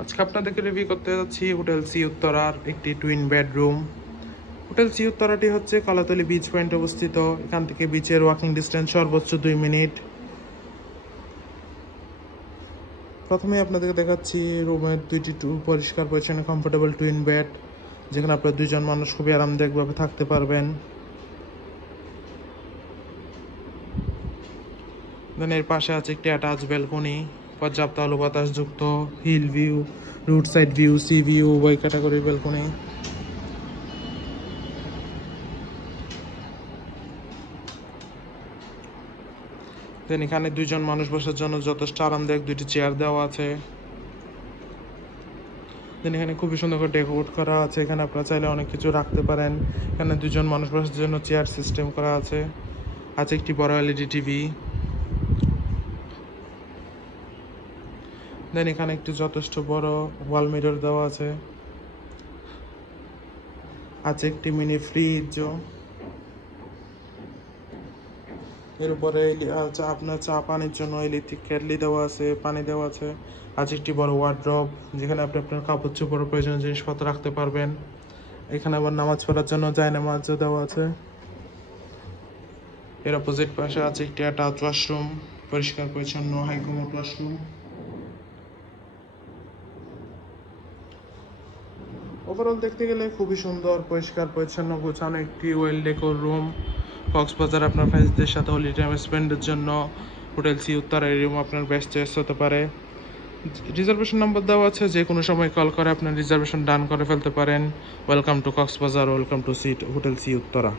আজকে আপনাদেরকে রিভিউ করতে যাচ্ছি হোটেল সি উত্তরার একটি টুইন বেডরুম। হোটেল সি উত্তরাটি হচ্ছে কলাতলী বিচ পয়েন্ট অবস্থিত। এখান থেকে বিচের ওয়াকিং ডিস্টেন্স সর্বোচ্চ 2 মিনিট। প্রথমে আপনাদেরকে দেখাচ্ছি রুমের দুইটি পরিষ্কার পরিচ্ছন্ন কমফোর্টেবল টুইন বেড, যেখানে আপনার দুইজন মানুষ খুবই আরামদায়কভাবে থাকতে পারবেন। দেন এর পাশে আছে একটি অ্যাটাচ ব্যালকনি, পর্যাপ্ত আলো বাতাসযুক্ত hill view, route side view, sea view, উভয় ক্যাটাগরির ব্যালকনি। দেন এখানে দুইজন মানুষ বসার জন্য যথেষ্ট আরামদায়ক দুইটি চেয়ার দেওয়া আছে। দেন এখানে খুবই সুন্দর করে ডেকোরেট করা আছে, এখানে আপনারা চাইলে অনেক কিছু রাখতে পারেন। এখানে দুজন মানুষ বসার জন্য চেয়ার সিস্টেম করা আছে। আছে একটি বড় এলইডি টিভি। দেন এখানে একটি যথেষ্ট বড় ওয়াল মিরর দেওয়া আছে। আছে একটি মিনি ফ্রিজ, এর উপরে আপনার চা পানির জন্য ইলেকট্রিক কেটলি দেওয়া আছে, পানি দেওয়া আছে। আছে একটি বড় ওয়ার্ড্রপ, যেখানে আপনি আপনার কাপড় চোপড় প্রয়োজনীয় জিনিসপত্র রাখতে পারবেন। এখানে আবার নামাজ পড়ার জন্য জায়নামাজও দেওয়া আছে। এর অপোজিট পাশে আছে একটি অ্যাটাচ ওয়াশরুম, পরিষ্কার পরিচ্ছন্ন হাইকমোড ওয়াশরুম। ওভারঅল দেখতে গেলে খুবই সুন্দর, পরিষ্কার পরিচ্ছন্ন গোছানো একটি ওয়েল ডেকোর রুম। কক্সবাজার আপনার ফ্রেন্ডসদের সাথে হলি টাইম স্পেন্ডের জন্য হোটেল সি উত্তরা এই রুম আপনার বেস্ট চয়েস হতে পারে। রিজার্ভেশন নাম্বার দেওয়া আছে, যে কোনো সময় কল করে আপনার রিজার্ভেশন ডান করে ফেলতে পারেন। Welcome to Cox's Bazar, welcome to hotel sea Uttara.